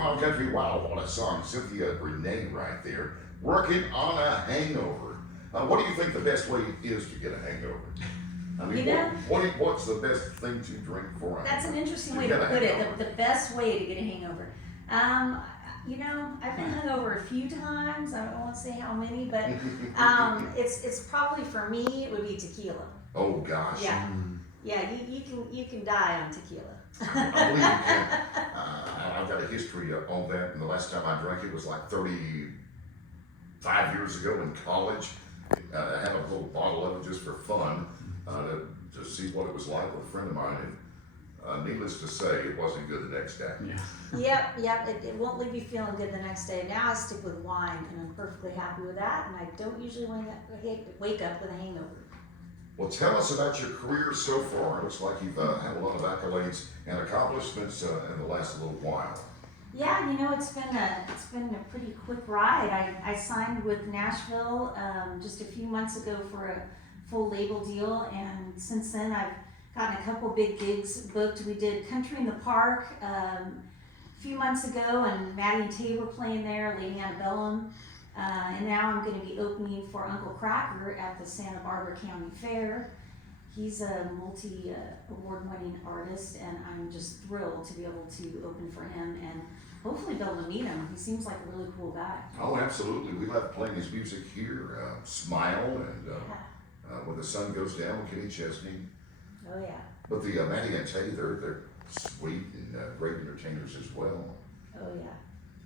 Wild Country. Wow, what a song. Cynthia Renee right there. Working on a hangover. What do you think the best way is to get a hangover? I mean, what's the best thing to drink for a hangover? That's an interesting way to put it. The best way to get a hangover. I've been hungover a few times. I won't say how many, but it's probably, for me, it would be tequila. Oh gosh. Yeah. Yeah, you can die on tequila. I believe you can. I've got a history on that, and the last time I drank it was like 35 years ago in college. I had a little bottle of it just for fun, to see what it was like with a friend of mine, and needless to say, it wasn't good the next day. Yeah. Yep. It won't leave you feeling good the next day. Now I stick with wine, and I'm perfectly happy with that, and I don't usually wake up with a hangover. Well, tell us about your career so far. It looks like you've had a lot of accolades and accomplishments in the last little while. Yeah, it's been a pretty quick ride. I signed with Nashville just a few months ago for a full label deal, and since then I've gotten a couple big gigs booked. We did Country in the Park a few months ago, and Maddie and Tay were playing there, Lady Antebellum. And now I'm going to be opening for Uncle Cracker at the Santa Barbara County Fair. He's a multi-award-winning artist, and I'm just thrilled to be able to open for him and hopefully be able to meet him. He seems like a really cool guy. Oh, absolutely. We love playing his music here. Smile and When the Sun Goes Down with Kenny Chesney. Oh, yeah. But the Maddie and Tay, they're sweet and great entertainers as well. Oh, yeah.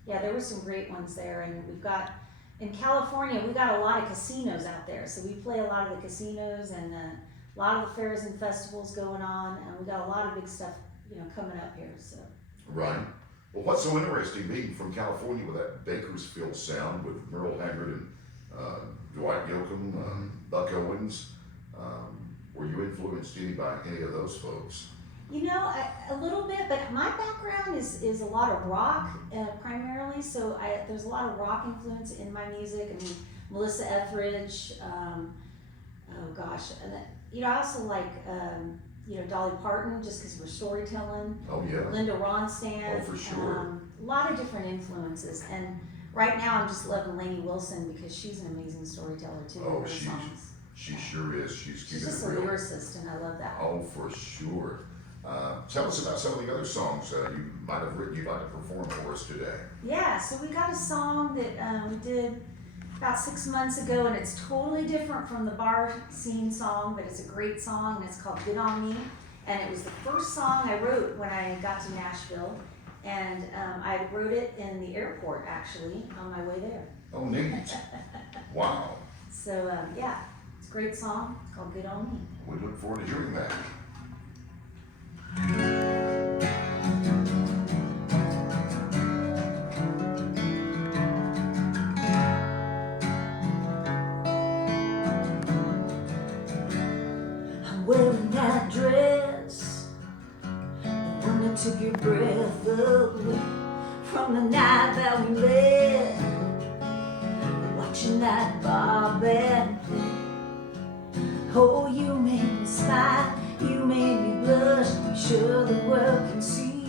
Yeah, there were some great ones there, and we've got, in California, we got a lot of casinos out there, so we play a lot of the casinos and a lot of the fairs and festivals going on, and we got a lot of big stuff, coming up here. So. Right. Well, what's so interesting being from California with that Bakersfield sound with Merle Haggard and Dwight Yoakam, Buck Owens? Were you influenced by any of those folks? A little bit, but my background is a lot of rock primarily, so there's a lot of rock influence in my music. I mean, Melissa Etheridge, and I also like, Dolly Parton, just because we're storytelling. Oh, yeah. Linda Ronstadt. Oh, for sure. A lot of different influences, and right now I'm just loving Lainey Wilson because she's an amazing storyteller too. Oh, she sure is. She's just a lyricist, and I love that. Oh, for sure. Tell us about some of the other songs you might have written you'd like to perform for us today. Yeah, so we got a song that we did about 6 months ago, and it's totally different from the bar scene song, but it's a great song, and it's called Good On Me. And it was the first song I wrote when I got to Nashville, and I wrote it in the airport, actually, on my way there. Oh, neat. Wow. So, it's a great song. It's called Good On Me. We look forward to hearing that. I'm wearing that dress, the one that took your breath away from the night that we met, watching that bar band play. Oh, you made me smile, you made me blush, I'm sure the world can see,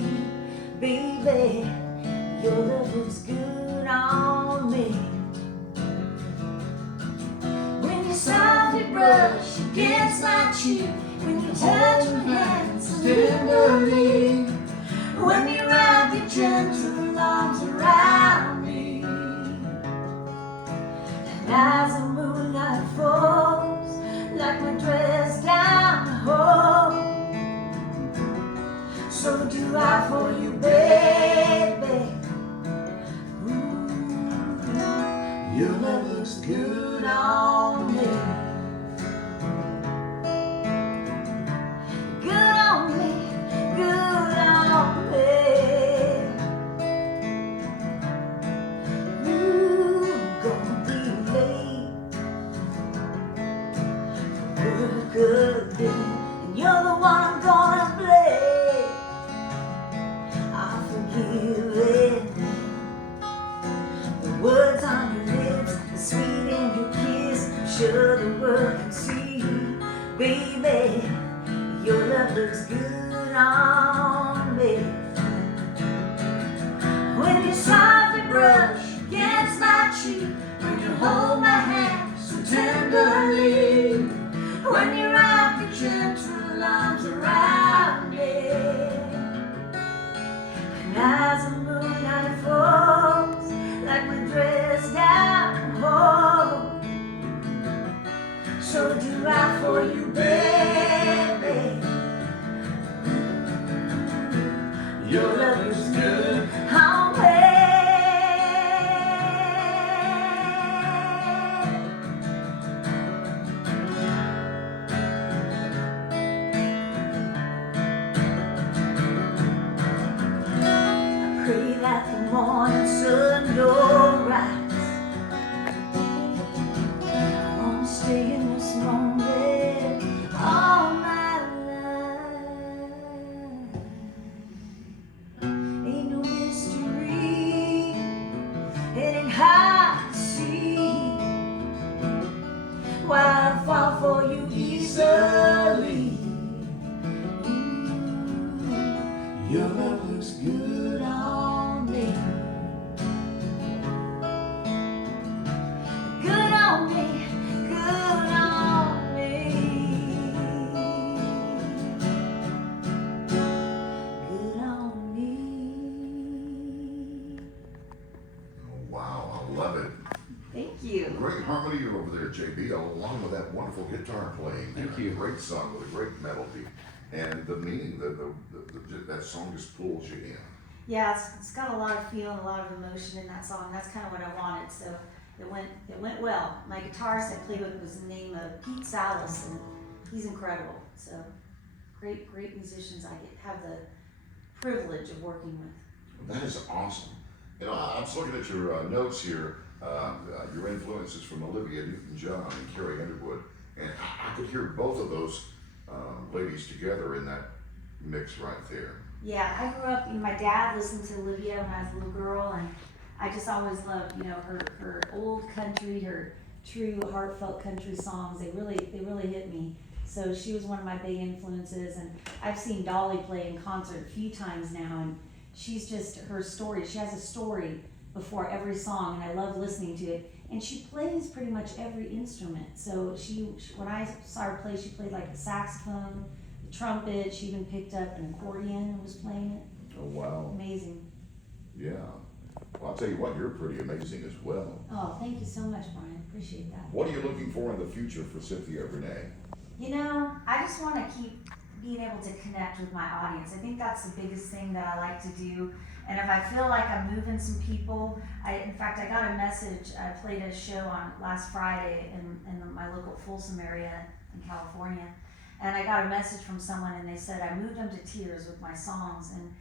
baby, your love looks good on me. When you softly brush against my cheek, when you touch my hands tenderly, when you wrap your gentle arms around me, and as the moonlight falls like my dress down the hall, so do I for you, baby. Ooh, your love looks good on me. Good on me, good on me. Ooh, I'm gonna be late for a good day, and you're the one I'm gonna play. I forgive it. The words on your lips, the sweet in your kiss, when you hold my hand so tenderly, when you wrap your gentle arms around me. And as the moonlight falls, like my dress down home, so do I for you, baby. Your love is good on me. I pray that the morning sun don't rise. I wanna stay in this moment all my life. Ain't no mystery, it ain't hard to see why I fall for you easily. Your love looks good on me. Good on me, good on me. Good on me. Oh, wow, I love it. Thank you. Great harmony over there, JB, along with that wonderful guitar playing. Thank you. Great song with a great melody. And the meaning, that song just pulls you in. Yeah, it's got a lot of feel and a lot of emotion in that song. That's kind of what I wanted, so it went well. My guitarist I played with was the name of Pete Salas, and he's incredible. So great musicians I have the privilege of working with. That is awesome. You know, I was looking at your notes here, your influences from Olivia Newton-John and Carrie Underwood, and I could hear both of those ladies together in that mix right there. Yeah, I grew up, my dad listened to Olivia when I was a little girl, and I just always loved, her old country, her true heartfelt country songs. They really hit me. So she was one of my big influences, and I've seen Dolly play in concert a few times now, and she's just, her story, she has a story before every song, and I love listening to it. And she plays pretty much every instrument. So she when I saw her play, she played like the saxophone, the trumpet, she even picked up an accordion and was playing it. Oh, wow. Amazing. Yeah. Well, I'll tell you what, you're pretty amazing as well. Oh, thank you so much, Brian. Appreciate that. What are you looking for in the future for Cynthia Renee? I just want to keep being able to connect with my audience. I think that's the biggest thing that I like to do. And if I feel like I'm moving some people, in fact, I got a message. I played a show on last Friday in my local Folsom area in California. And I got a message from someone, and they said, I moved them to tears with my songs. And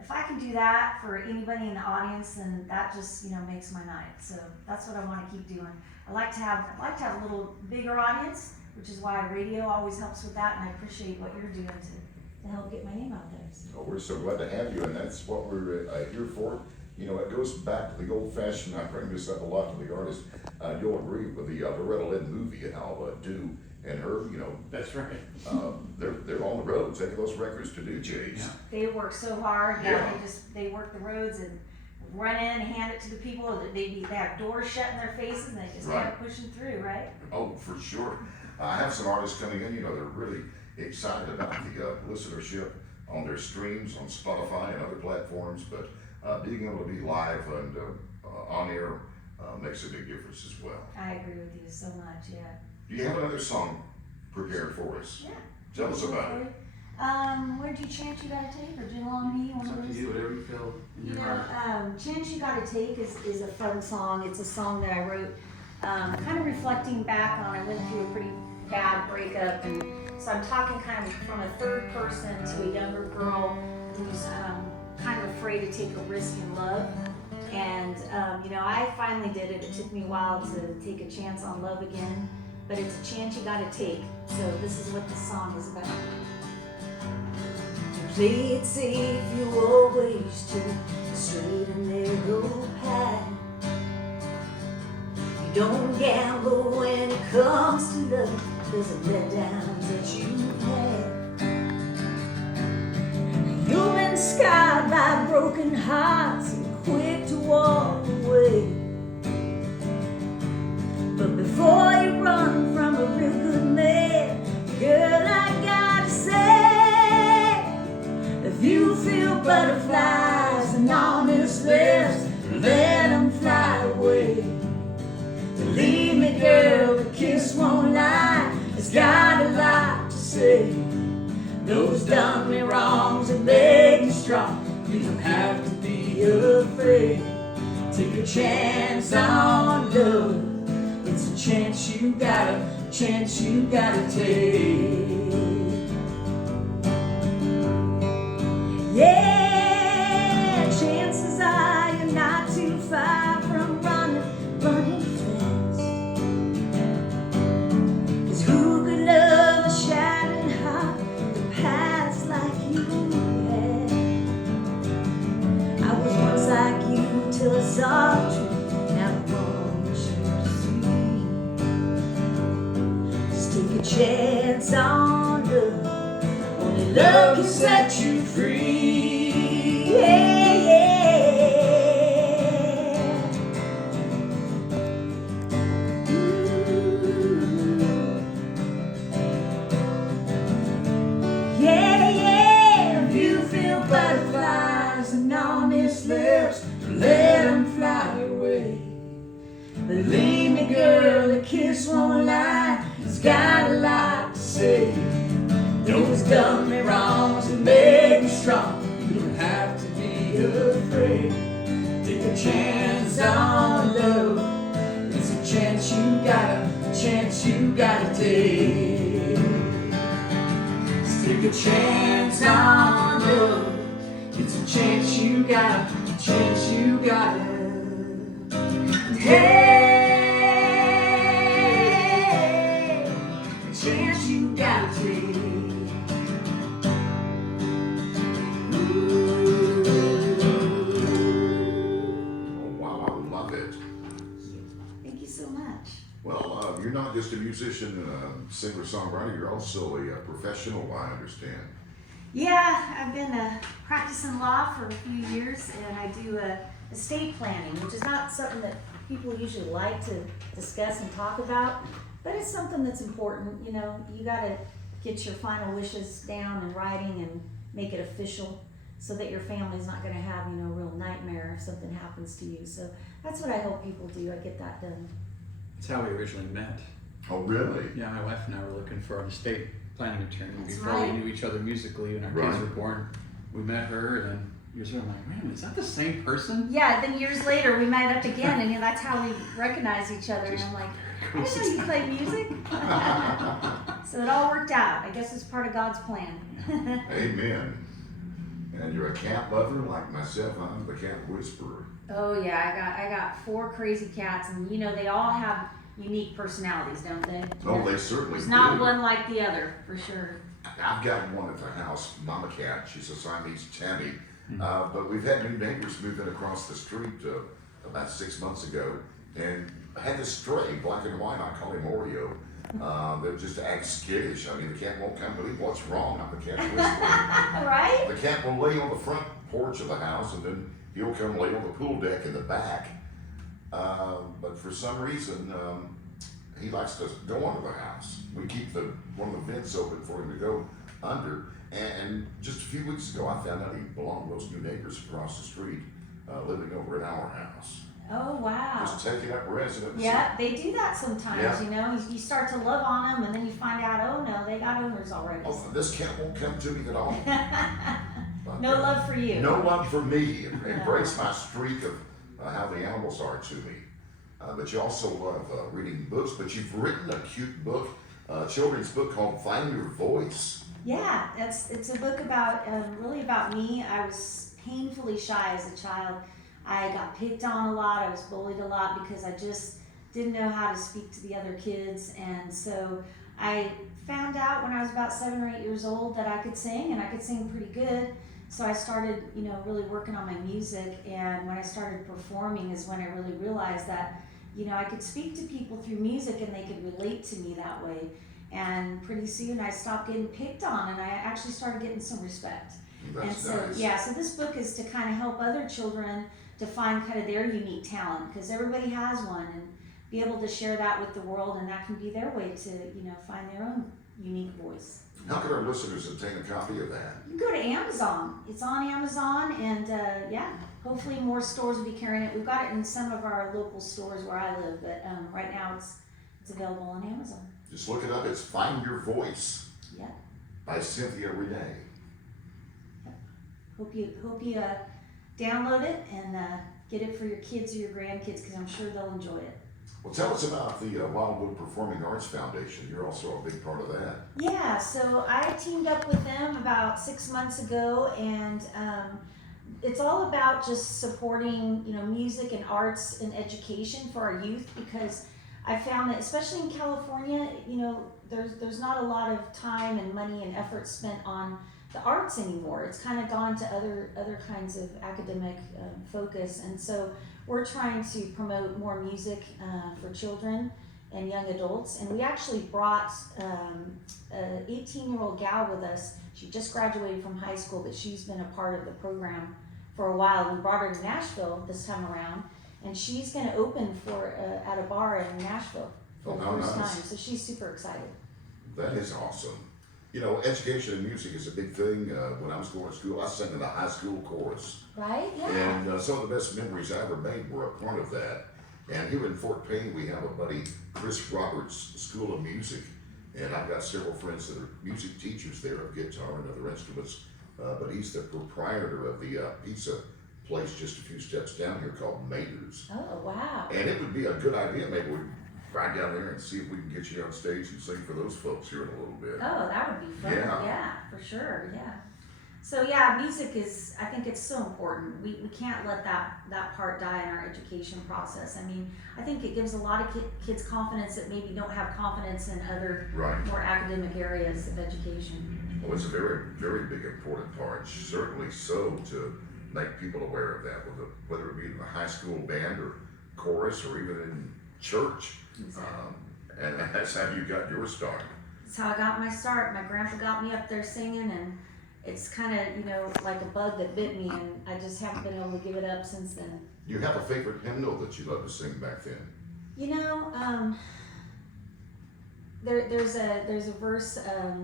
if I can do that for anybody in the audience, then that just, makes my night. So that's what I want to keep doing. I like to have a little bigger audience, which is why radio always helps with that. And I appreciate what you're doing to help get my name out there. So. Oh, we're so glad to have you, and that's what we're here for. It goes back to the old-fashioned, I bring this up a lot to the artists, you'll agree with the Loretta Lynn movie and how Do and her, That's right. they're on the road, taking those records to do, Jays. Yeah. They work so hard. Yeah. They work the roads and run in and hand it to the people. They have doors shut in their faces, and they just kept pushing through, right? Oh, for sure. I have some artists coming in, they're really excited about the listenership on their streams on Spotify and other platforms, but being able to be live and on air makes a big difference as well. I agree with you so much, yeah. Do you have another song prepared for us? Yeah. Tell us about it. Where'd you Chance You Gotta Take, or Gin Along Me? It's up to you, whatever you feel in your heart. Chance You Gotta Take is a fun song. It's a song that I wrote kind of reflecting back on, I went through a pretty bad breakup, and so I'm talking kind of from a third person to a younger girl who's kind of afraid to take a risk in love. And I finally did it. It took me a while to take a chance on love again, but it's a chance you gotta take. So this is what the song is about. To play it safe, you always took the straight and narrow path. You don't gamble when it comes to love, 'cause of letdowns that you've had. You've been scarred by broken hearts and quick to walk away. Those done me wrongs and make you strong. You don't have to be afraid. Take a chance on love. It's a chance you gotta take. Yeah, chances are you're not too far from running fast. 'Cause who could love a shining heart that passed like you had? I was once like you till I saw the truth. Now I want you to see. Just take a chance on love. Only love can set you free. Yeah, yeah. Yeah, yeah. If you feel butterflies and on his lips, let them fly away. Believe me, girl, a kiss won't lie. It's got a lot to say. Those done me wrongs and made me strong. You don't have to be afraid. Take a chance on love. It's a chance you gotta take. Just take a chance on love. It's a chance you gotta take. A chance you gotta take. Thank you so much. Well, you're not just a musician, singer-songwriter, you're also a professional, I understand. Yeah, I've been practicing law for a few years, and I do estate planning, which is not something that people usually like to discuss and talk about, but it's something that's important. You know, you got to get your final wishes down in writing and make it official, so that your family's not going to have, you know, a real nightmare if something happens to you. So that's what I hope people do. I get that done. That's how we originally met. Oh, really? Yeah, my wife and I were looking for an estate planning attorney That's before right. we knew each other musically when our Right. kids were born. We met her, and then years later, I'm like, man, is that the same person? Yeah, then years later we met up again, and that's how we recognize each other. And I'm like, I didn't know you play music. So it all worked out. I guess it's part of God's plan. Amen. And you're a cat lover like myself. I'm the cat whisperer. Oh yeah, I got 4 crazy cats, and you know they all have unique personalities, don't they? Oh, they certainly There's do. not one like the other, for sure. I've got one at the house, Mama Cat. She's a Siamese Tammy. But we've had new neighbors move in across the street about 6 months ago, and I had this stray, black and white. I call him Oreo. They just act skittish. I mean, the cat won't come believe what's wrong. I'm the cat whisperer. Right? The cat will lay on the front porch of the house, and then he'll come lay on the pool deck in the back. But for some reason, he likes to go under the house. We keep one of the vents open for him to go under. And just a few weeks ago, I found out he belonged to those new neighbors across the street, living over at our house. Oh wow. Just taking up residence. Yeah, they do that sometimes. Yeah. You know, you start to love on them, and then you find out, oh no, they got owners already. Oh, this cat won't come to me at all. But, No love for you. No love for me. It breaks my streak of how the animals are to me. But you also love reading books, but you've written a cute book, a children's book called Find Your Voice. Yeah, it's a book about really about me. I was painfully shy as a child. I got picked on a lot. I was bullied a lot because I just didn't know how to speak to the other kids. And so I found out when I was about 7 or 8 years old that I could sing, and I could sing pretty good. So I started, you know, really working on my music. And when I started performing is when I really realized that, you know, I could speak to people through music and they could relate to me that way. And pretty soon I stopped getting picked on, and I actually started getting some respect. That's And so, nice. yeah, so this book is to kind of help other children to find kind of their unique talent, because everybody has one, and be able to share that with the world, and that can be their way to, you know, find their own unique voice. How can our listeners obtain a copy of that? You can go to Amazon. It's on Amazon, and yeah, hopefully more stores will be carrying it. We've got it in some of our local stores where I live, but right now it's available on Amazon. Just look it up. It's Find Your Voice. Yeah. by Cynthia Renee. Hope you download it and get it for your kids or your grandkids, because I'm sure they'll enjoy it. Well, tell us about the Wildwood Performing Arts Foundation. You're also a big part of that. Yeah, so I teamed up with them about 6 months ago, and it's all about just supporting, music and arts and education for our youth, because I found that, especially in California, there's not a lot of time and money and effort spent on the arts anymore. It's kind of gone to other kinds of academic focus, and so we're trying to promote more music for children and young adults. And we actually brought an 18-year-old gal with us. She just graduated from high school, but she's been a part of the program for a while. We brought her to Nashville this time around, and she's going to open for at a bar in Nashville for the first time. So she's super excited. That is awesome. Education and music is a big thing. When I was going to school, I sang in the high school chorus. Right? Yeah. And some of the best memories I ever made were a part of that. And here in Fort Payne, we have a buddy, Chris Roberts, School of Music. And I've got several friends that are music teachers there of guitar and other instruments. But he's the proprietor of the pizza place just a few steps down here called Mater's. Oh, wow. And it would be a good idea, maybe we ride down there and see if we can get you on stage and sing for those folks here in a little bit. Oh, that would be fun. Yeah. Yeah, for sure. Yeah. So yeah, music is, I think it's so important. We can't let that part die in our education process. I mean, I think it gives a lot of kids confidence that maybe don't have confidence in other Right. more academic areas of education. Well, it's a very, very big important part, certainly so, to make people aware of that, whether it be in the high school band or chorus or even in church. Exactly. And that's how you got your start. That's how I got my start. My grandpa got me up there singing, and it's kind of, like a bug that bit me, and I just haven't been able to give it up since then. Do you have a favorite hymnal that you loved to sing back then? There's a verse,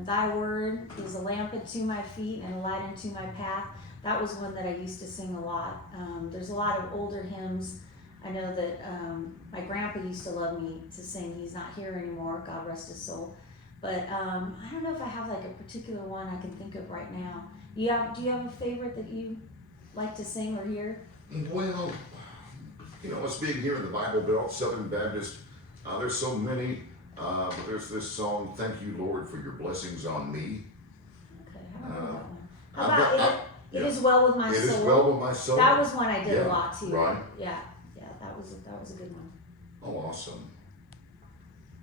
thy word is a lamp unto my feet and a light unto my path. That was one that I used to sing a lot. There's a lot of older hymns. I know that my grandpa used to love me to sing. He's not here anymore, God rest his soul. But I don't know if I have like a particular one I can think of right now. Do you have a favorite that you like to sing or hear? Well, us being here in the Bible Belt, Southern Baptist, there's so many. There's this song, Thank You, Lord, for Your Blessings on Me. Okay, I don't know that one. How I've about got- It Is Well With My It Soul? is well with my soul. That was one I did Yeah, a lot too. right. Yeah, that was a good one. Oh, awesome.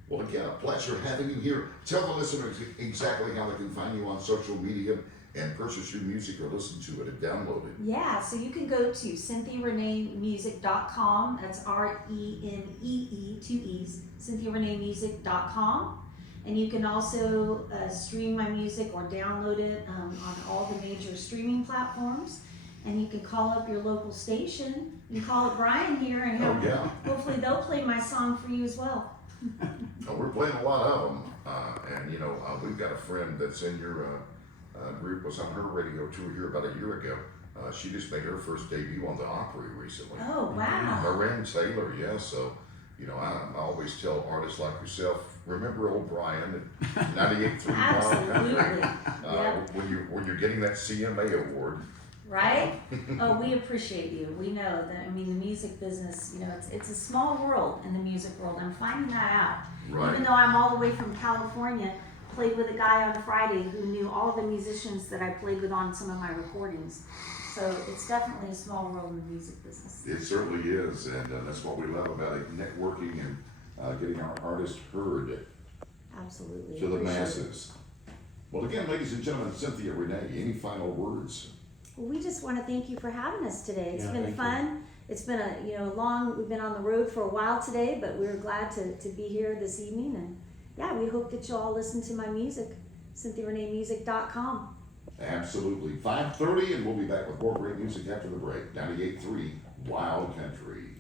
Well, again, a pleasure having you here. Tell the listeners exactly how they can find you on social media and purchase your music or listen to it and download it. Yeah, so you can go to CynthiaReneeMusic.com. That's RENEE, 2 E's, CynthiaReneeMusic.com. And you can also stream my music or download it on all the major streaming platforms. And you can call up your local station. You can call up Brian here, and Oh, yeah. hopefully they'll play my song for you as well. We're playing a lot of them. We've got a friend that's in your group, was on her radio tour here about a year ago. She just made her first debut on the Opry recently. Oh, wow. Miranda Taylor, yeah. So, I always tell artists like yourself, remember old Brian at 98.3 Wild Absolutely. Country. Yep. When you're getting that CMA award. Right? Oh, we appreciate you. We know that, the music business, it's a small world in the music world. I'm finding that out. Right. Even though I'm all the way from California, played with a guy on Friday who knew all the musicians that I played with on some of my recordings. So it's definitely a small world in the music business. It certainly is, and that's what we love about it, networking and getting our artists heard Absolutely. to the Appreciate it. masses. Well, again, ladies and gentlemen, Cynthia Renee, any final words? Well, we just want to thank you for having us today. It's Yeah, been thank fun. It's been we've been on the road for a while today, but we're glad to be here this evening. And yeah, we hope that you all listen to my music, CynthiaReneeMusic.com. Absolutely. 5:30, and we'll be back with more great music after the break. 98.3 Wild Country.